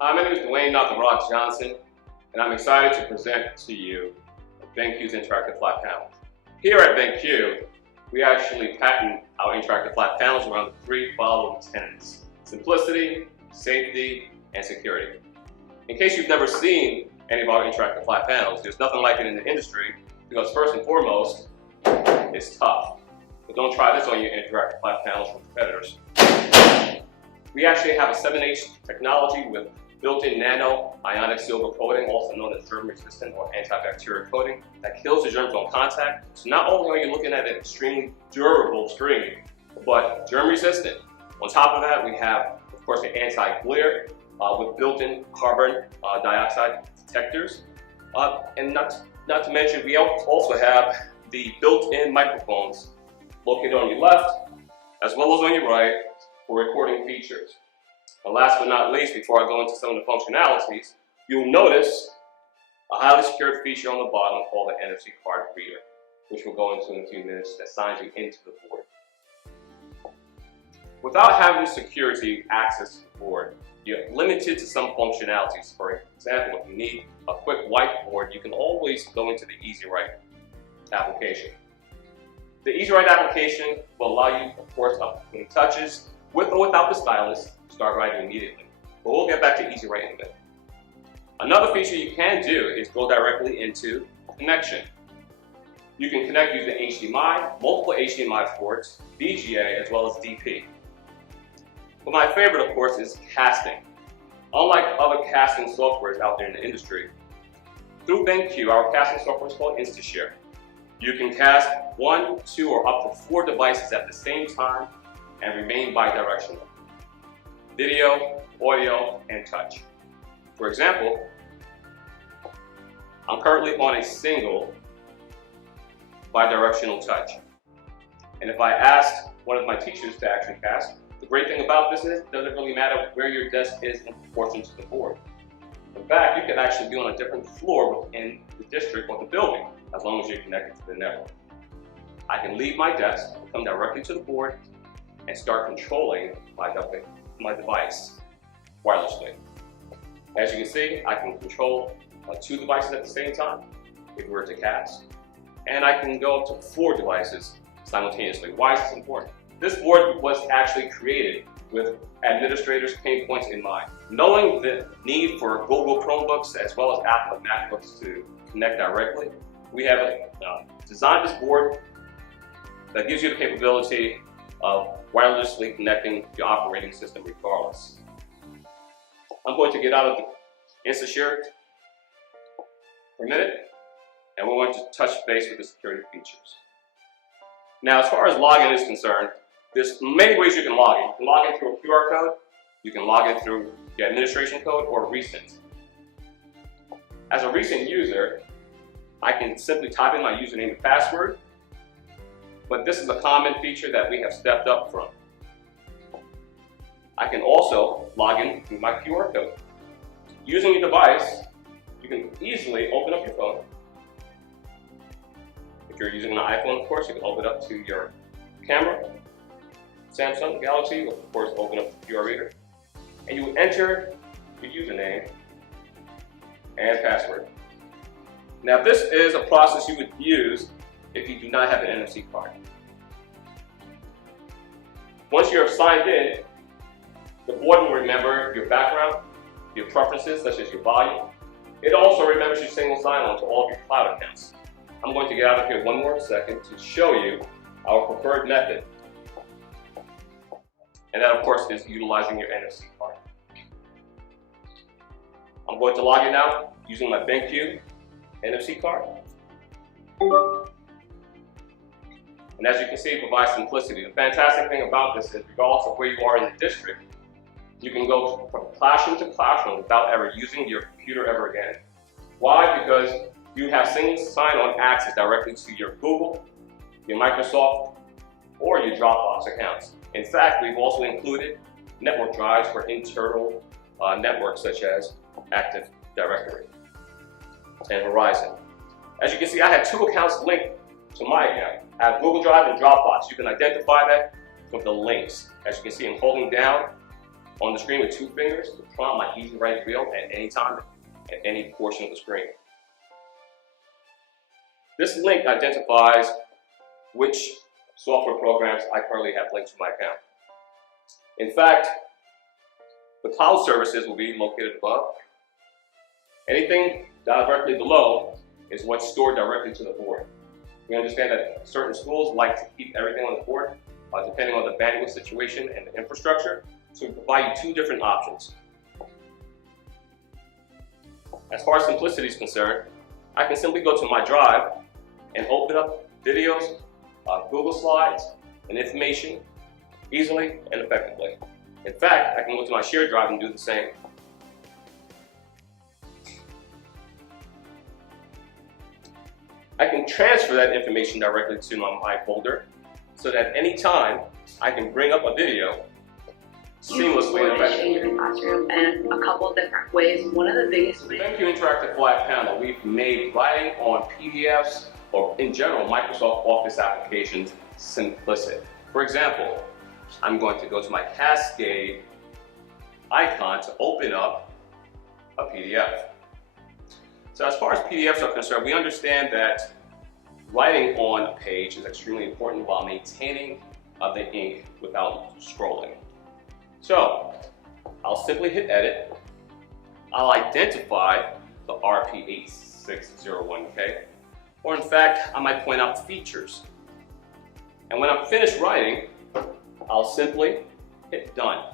Hi, my name is Dwayne Not the Rock Johnson, and I'm excited to present to you BenQ's interactive flat panels. Here at BenQ, we actually patent our interactive flat panels around the three following tenets: simplicity, safety, and security. In case you've never seen any of our interactive flat panels, there's nothing like it in the industry because first and foremost, it's tough. But don't try this on your interactive flat panels from competitors. We actually have a 7H technology with built-in nano ionic silver coating, also known as germ-resistant or antibacterial coating, that kills the germs on contact. So not only are you looking at an extremely durable screen, but germ-resistant. On top of that, we have, of course, an anti-glare with built-in carbon dioxide detectors. And not to mention, we also have the built-in microphones located on your left, as well as on your right, for recording features. And last but not least, before I go into some of the functionalities, you'll notice a highly secured feature on the bottom called the NFC card reader, which we'll go into in a few minutes, that signs you into the board. Without having security access to the board, you're limited to some functionalities. For example, if you need a quick whiteboard, you can always go into the EasyWrite application. The EasyWrite application will allow you, of course, when it touches, with or without the stylus, start writing immediately. But we'll get back to EasyWrite in a minute. Another feature you can do is go directly into connection. You can connect using HDMI, multiple HDMI ports, VGA, as well as DP. But my favorite, of course, is casting. Unlike other casting softwares out there in the industry, through BenQ, our casting software is called InstaShare. You can cast 1, 2, or up to 4 devices at the same time and remain bidirectional: video, audio, and touch. For example, I'm currently on a single bidirectional touch. And if I asked one of my teachers to actually cast, the great thing about this is it doesn't really matter where your desk is in proportion to the board. In fact, you could actually be on a different floor within the district or the building, as long as you're connected to the network. I can leave my desk, come directly to the board, and start controlling my device wirelessly. As you can see, I can control 2 devices at the same time if we were to cast, and I can go up to 4 devices simultaneously. Why is this important? This board was actually created with administrators' pain points in mind. Knowing the need for Google Chromebooks as well as Apple MacBooks to connect directly, we have designed this board that gives you the capability of wirelessly connecting your operating system regardless. I'm going to get out of the InstaShare for a minute, and we're going to touch base with the security features. Now, as far as login is concerned, there's many ways you can log in. You can log in through a QR code, you can log in through the administration code, or recent. As a recent user, I can simply type in my username and password, but this is a common feature that we have stepped up from. I can also log in through my QR code. Using your device, you can easily open up your phone. If you're using an iPhone, of course, you can open up to your camera. Samsung Galaxy will, of course, open up the QR reader. And you will enter your username and password. Now, this is a process you would use if you do not have an NFC card. Once you're signed in, the board will remember your background, your preferences such as your volume. It also remembers your single sign-on to all of your cloud accounts. I'm going to get out of here one more second to show you our preferred method. And that, of course, is utilizing your NFC card. I'm going to log in now using my BenQ NFC card. And as you can see, it provides simplicity. The fantastic thing about this is, regardless of where you are in the district, you can go from classroom to classroom without ever using your computer ever again. Why? Because you have single sign-on access directly to your Google, your Microsoft, or your Dropbox accounts. In fact, we've also included network drives for internal networks such as Active Directory and Horizon. As you can see, I have 2 accounts linked to my account. I have Google Drive and Dropbox. You can identify that with the links. As you can see, I'm holding down on the screen with 2 fingers to prompt my Easy Write wheel at any time, at any portion of the screen. This link identifies which software programs I currently have linked to my account. In fact, the cloud services will be located above. Anything directly below is what's stored directly to the board. We understand that certain schools like to keep everything on the board, depending on the bandwidth situation and the infrastructure. So we provide you 2 different options. As far as simplicity is concerned, I can simply go to my drive and open up videos, Google Slides, and information easily and effectively. In fact, I can go to my shared drive and do the same. I can transfer that information directly to my folder so that any time I can bring up a video seamlessly and effectively. In the classroom in a couple different ways. One of the biggest ways. BenQ Interactive Flat Panel, we've made writing on PDFs or in general Microsoft Office applications simplistic. For example, I'm going to go to my Cascade icon to open up a PDF. So as far as PDFs are concerned, we understand that writing on a page is extremely important while maintaining the ink without scrolling. So I'll simply hit edit. I'll identify the RP01, okay? Or in fact, I might point out features. And when I'm finished writing, I'll simply hit done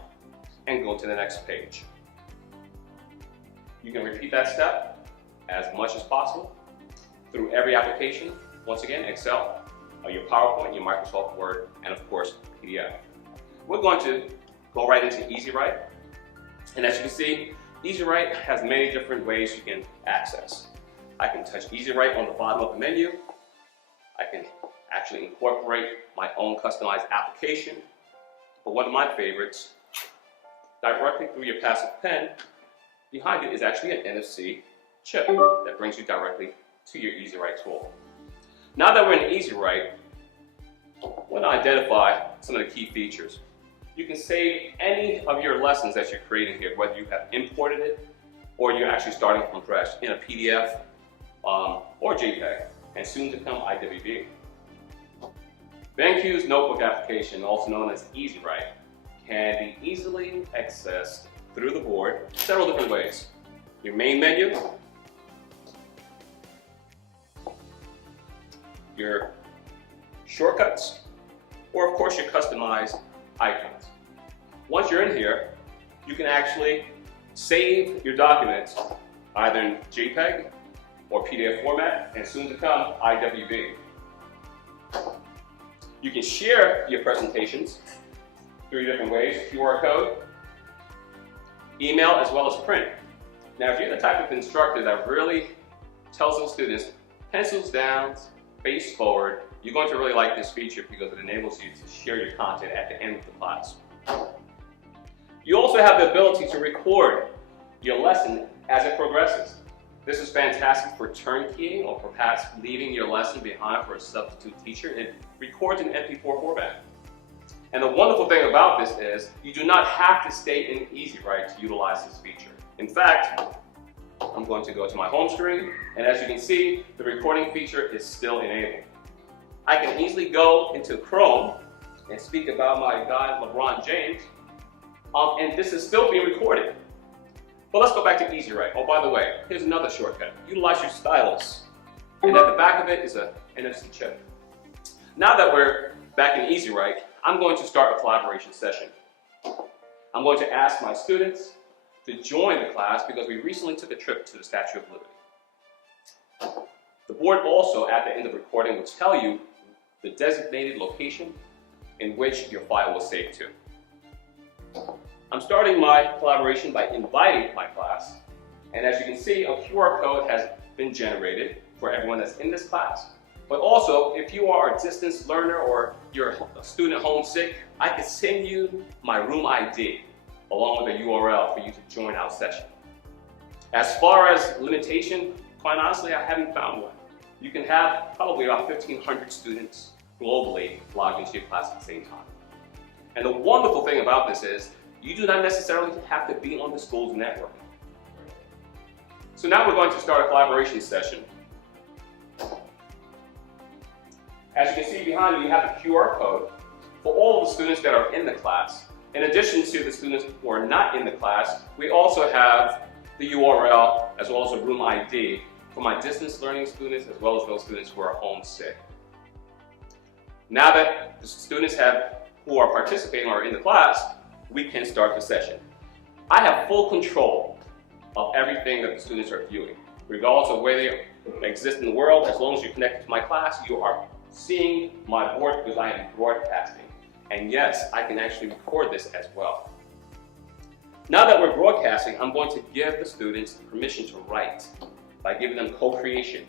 and go to the next page. You can repeat that step as much as possible through every application. Once again, Excel, your PowerPoint, your Microsoft Word, and of course, PDF. We're going to go right into Easy Write. And as you can see, Easy Write has many different ways you can access. I can touch Easy Write on the bottom of the menu. I can actually incorporate my own customized application. But one of my favorites, directly through your passive pen, behind it is actually an NFC chip that brings you directly to your Easy Write tool. Now that we're in Easy Write, I want to identify some of the key features. You can save any of your lessons that you're creating here, whether you have imported it or you're actually starting from fresh in a PDF or JPEG, and soon to come IWB. BenQ's notebook application, also known as Easy Write, can be easily accessed through the board several different ways. Your main menu, your shortcuts, or of course your customized icons. Once you're in here, you can actually save your documents either in JPEG or PDF format, and soon to come IWB. You can share your presentations 3 different ways: QR code, email, as well as print. Now, if you're the type of instructor that really tells those students, pencils down, face forward, you're going to really like this feature because it enables you to share your content at the end of the class. You also have the ability to record your lesson as it progresses. This is fantastic for turnkeying or perhaps leaving your lesson behind for a substitute teacher, and it records in MP4 format. And the wonderful thing about this is you do not have to stay in Easy Write to utilize this feature. In fact, I'm going to go to my home screen, and as you can see, the recording feature is still enabled. I can easily go into Chrome and speak about my guy LeBron James, and this is still being recorded. But let's go back to Easy Write. Oh, by the way, here's another shortcut. Utilize your stylus, and at the back of it is an NFC chip. Now that we're back in Easy Write, I'm going to start a collaboration session. I'm going to ask my students to join the class because we recently took a trip to the Statue of Liberty. The board also, at the end of the recording, will tell you the designated location in which your file was saved to. I'm starting my collaboration by inviting my class, and as you can see, a QR code has been generated for everyone that's in this class. But also, if you are a distance learner or you're a student homesick, I can send you my room ID along with a URL for you to join our session. As far as limitation, quite honestly, I haven't found one. You can have probably about 1,500 students globally log into your class at the same time. And the wonderful thing about this is You do not necessarily have to be on the school's network. So now we're going to start a collaboration session. As you can see behind me, you have the QR code for all of the students that are in the class. In addition to the students who are not in the class, we also have the URL as well as a room ID for my distance learning students as well as those students who are homesick. Now that the students who are participating are in the class, we can start the session. I have full control of everything that the students are viewing. Regardless of where they exist in the world, as long as you're connected to my class, you are seeing my board because I am broadcasting. And yes, I can actually record this as well. Now that we're broadcasting, I'm going to give the students permission to write by giving them co-creation.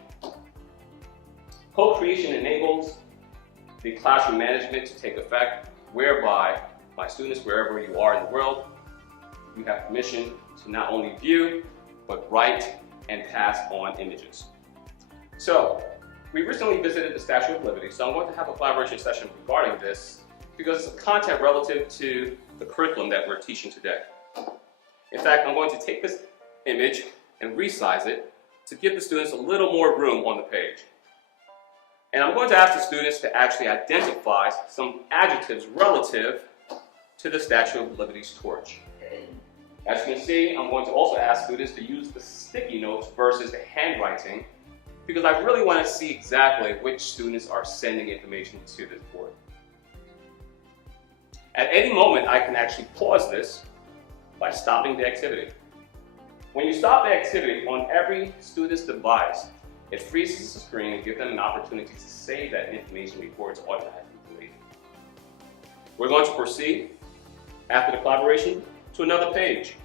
Co-creation enables the classroom management to take effect, whereby my students, wherever you are in the world, you have permission to not only view, but write and pass on images. So, we recently visited the Statue of Liberty, so I'm going to have a collaboration session regarding this because it's content relative to the curriculum that we're teaching today. In fact, I'm going to take this image and resize it to give the students a little more room on the page. And I'm going to ask the students to actually identify some adjectives relative to the Statue of Liberty's torch. As you can see, I'm going to also ask students to use the sticky notes versus the handwriting because I really want to see exactly which students are sending information to this board. At any moment, I can actually pause this by stopping the activity. When you stop the activity on every student's device, it freezes the screen and gives them an opportunity to save that information before it's automatically deleted. We're going to proceed after the collaboration to another page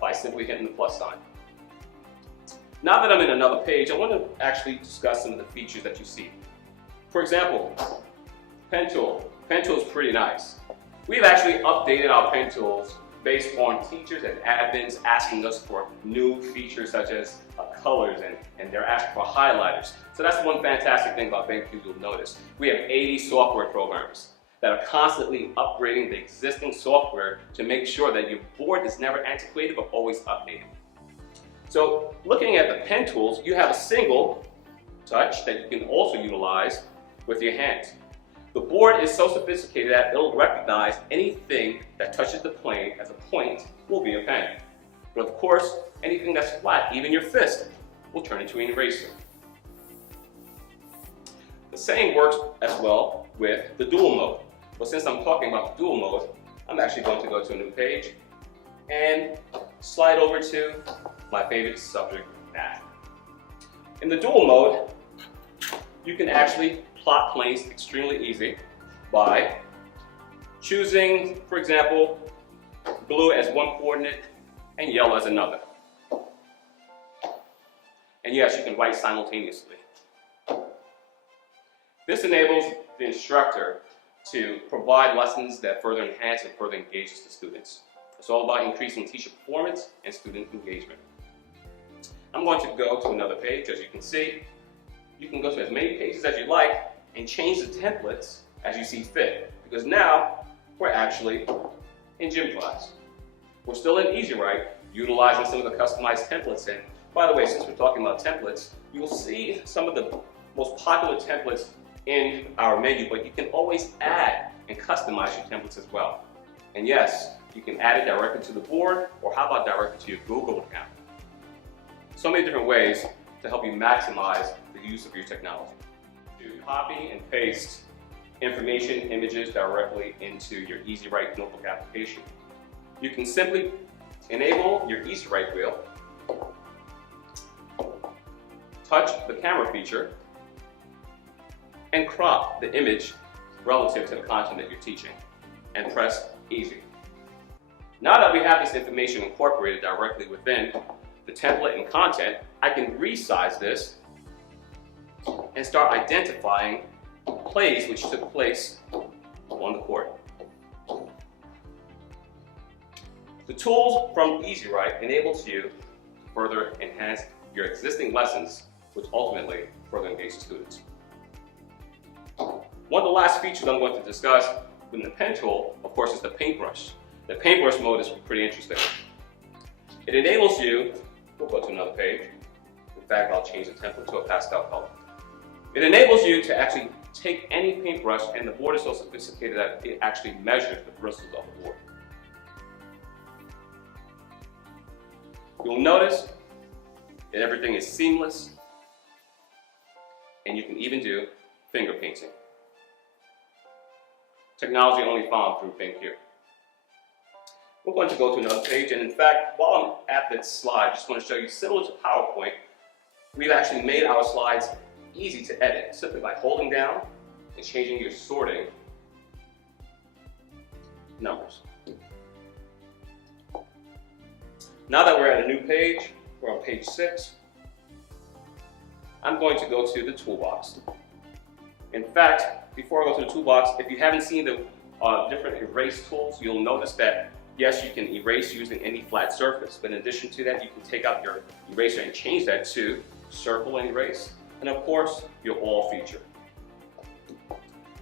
by simply hitting the plus sign. Now that I'm in another page, I want to actually discuss some of the features that you see. For example, pen tool. Pen tool is pretty nice. We've actually updated our pen tools based on teachers and admins asking us for new features such as colors and they're asking for highlighters. So that's one fantastic thing about BenQ you'll notice. We have 80 software programs that are constantly upgrading the existing software to make sure that your board is never antiquated but always updated. So looking at the pen tools, you have a single touch that you can also utilize with your hands. The board is so sophisticated that it'll recognize anything that touches the plane as a point will be a pen. But of course, anything that's flat, even your fist, will turn into an eraser. The same works as well with the dual mode. But since I'm talking about the dual mode, I'm actually going to go to a new page and slide over to my favorite subject, math. In the dual mode, you can actually plot planes extremely easy by choosing, for example, blue as one coordinate and yellow as another. And yes, you can write simultaneously. This enables the instructor to provide lessons that further enhance and further engages the students. It's all about increasing teacher performance and student engagement. I'm going to go to another page. As you can see, you can go to as many pages as you like and change the templates as you see fit, because now we're actually in gym class. We're still in Easy Write, utilizing some of the customized templates. And by the way, since we're talking about templates, you'll see some of the most popular templates in our menu, but you can always add and customize your templates as well. And yes, you can add it directly to the board, or how about directly to your Google account. So many different ways to help you maximize the use of your technology. To copy and paste information, images directly into your Easy Write notebook application. You can simply enable your Easy Write wheel, touch the camera feature, and crop the image relative to the content that you're teaching, and press Easy. Now that we have this information incorporated directly within the template and content, I can resize this and start identifying plays which took place on the court. The tools from Easy Write enables you to further enhance your existing lessons, which ultimately further engage the students. One of the last features I'm going to discuss within the pen tool, of course, is the paintbrush. The paintbrush mode is pretty interesting. It enables you, we'll go to another page. In fact, I'll change the template to a pastel color. It enables you to actually take any paintbrush, and the board is so sophisticated that it actually measures the bristles of the board. You'll notice that everything is seamless, and you can even do finger painting. Technology only found through BenQ. We're going to go to another page, and in fact, while I'm at this slide, I just want to show you, similar to PowerPoint, we've actually made our slides easy to edit, simply by holding down and changing your sorting numbers. Now that we're at a new page, we're on page 6, I'm going to go to the toolbox. In fact, before I go to the toolbox, if you haven't seen the different erase tools, you'll notice that yes, you can erase using any flat surface, but in addition to that, you can take out your eraser and change that to circle and erase, and of course, your all feature.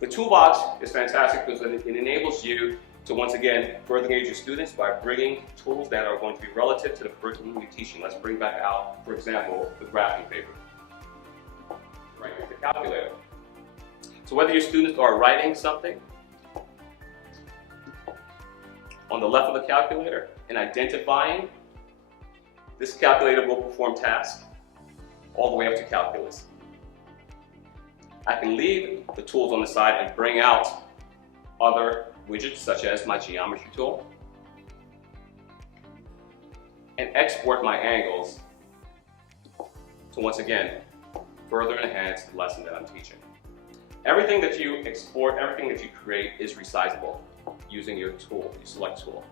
The toolbox is fantastic because it enables you to, once again, further engage your students by bringing tools that are going to be relative to the curriculum you're teaching. Let's bring back out, for example, the graphing paper. Right here, the calculator. So whether your students are writing something on the left of the calculator and identifying, this calculator will perform tasks all the way up to calculus. I can leave the tools on the side and bring out other widgets such as my geometry tool and export my angles to, once again, further enhance the lesson that I'm teaching. Everything that you export, everything that you create is resizable using your tool, your select tool.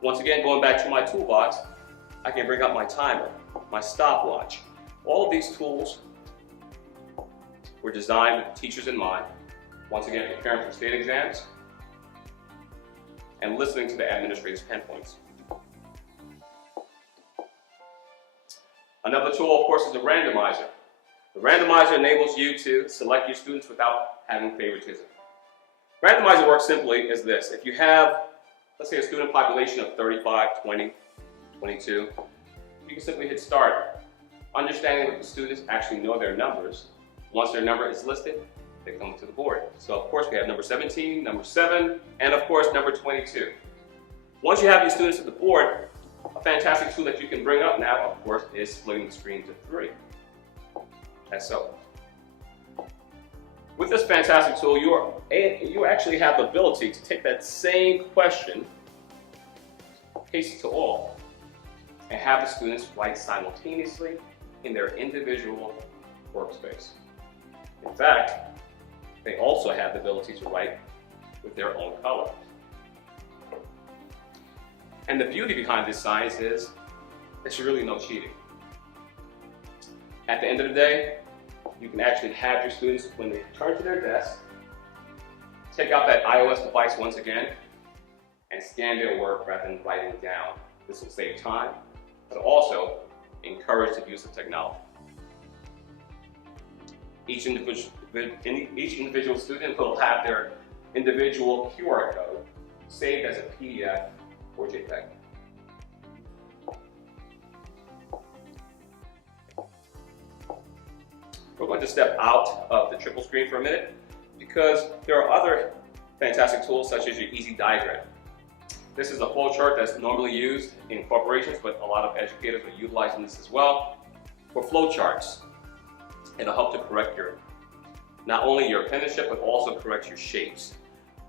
Once again, going back to my toolbox, I can bring up my timer, my stopwatch. All of these tools were designed with teachers in mind. Once again, preparing for state exams and listening to the administrator's pen points. Another tool, of course, is the randomizer. The randomizer enables you to select your students without having favoritism. Randomizer works simply as this. If you have, let's say, a student population of 35, 20, 22, you can simply hit start. Understanding that the students actually know their numbers. Once their number is listed, they come to the board. So of course we have number 17, number 7, and of course number 22. Once you have your students at the board, a fantastic tool that you can bring up now, of course, is splitting the screen to 3. As so. With this fantastic tool, you actually have the ability to take that same question, paste it to all, and have the students write simultaneously in their individual workspace. In fact, they also have the ability to write with their own color. And the beauty behind this science is there's really no cheating. At the end of the day, you can actually have your students, when they return to their desk, take out that iOS device once again and scan their work rather than writing it down. This will save time, but also encourage the use of technology. Each individual student will have their individual QR code saved as a PDF or JPEG. We're going to step out of the triple screen for a minute because there are other fantastic tools such as your Easy Diagram. This is a flowchart that's normally used in corporations, but a lot of educators are utilizing this as well for flowcharts. It'll help to correct not only your penmanship, but also correct your shapes.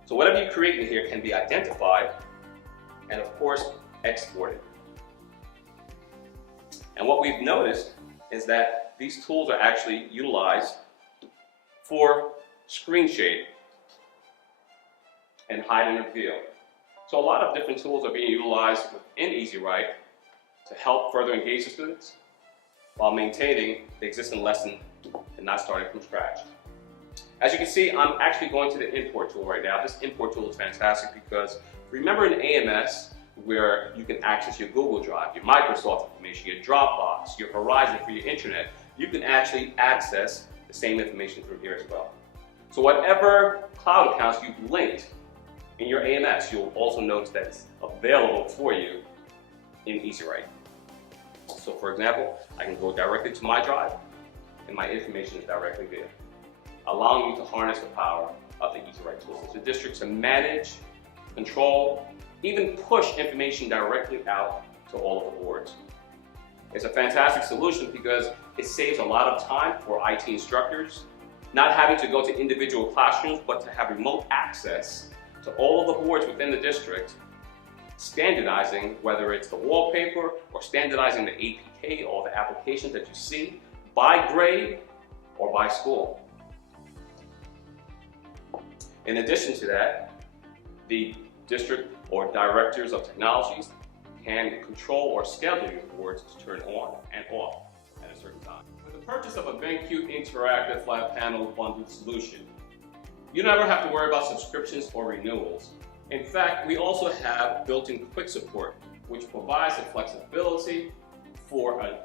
So whatever you create in here can be identified and of course exported. And what we've noticed is that these tools are actually utilized for screen shade and hide and reveal. So a lot of different tools are being utilized within EasyWrite to help further engage the students while maintaining the existing lesson and not starting from scratch. As you can see, I'm actually going to the import tool right now. This import tool is fantastic because remember in AMS where you can access your Google Drive, your Microsoft information, your Dropbox, your Horizon for your internet, you can actually access the same information through here as well. So whatever cloud accounts you've linked in your AMS, you'll also notice that it's available for you in EasyWrite. So for example, I can go directly to my drive and my information is directly there, allowing you to harness the power of the EasyWrite tool. It's the district to manage, control, even push information directly out to all of the boards. It's a fantastic solution because it saves a lot of time for IT instructors, not having to go to individual classrooms, but to have remote access to all of the boards within the district, standardizing whether it's the wallpaper or standardizing the APK or the applications that you see by grade or by school. In addition to that, the district or directors of technologies can control or schedule your boards to turn on and off at a certain time. With the purchase of a BenQ interactive flat panel bundled solution, you never have to worry about subscriptions or renewals. In fact, we also have built-in quick support, which provides the flexibility for an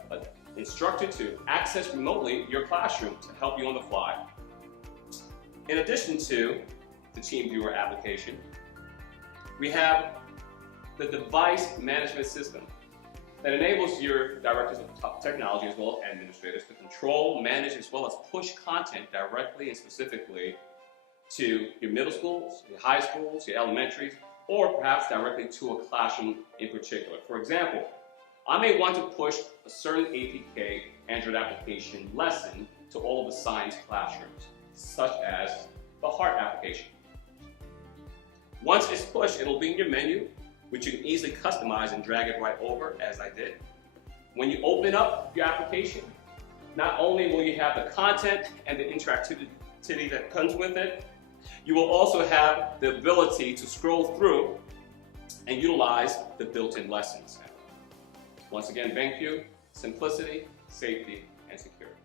instructor to access remotely your classroom to help you on the fly. In addition to the TeamViewer application, we have the device management system that enables your directors of technology as well as administrators to control, manage, as well as push content directly and specifically to your middle schools, your high schools, your elementaries, or perhaps directly to a classroom in particular. For example, I may want to push a certain APK Android application lesson to all of the science classrooms, such as the heart application. Once it's pushed, it'll be in your menu, which you can easily customize and drag it right over, as I did. When you open up your application, not only will you have the content and the interactivity that comes with it, you will also have the ability to scroll through and utilize the built-in lessons. Once again, BenQ, simplicity, safety, and security.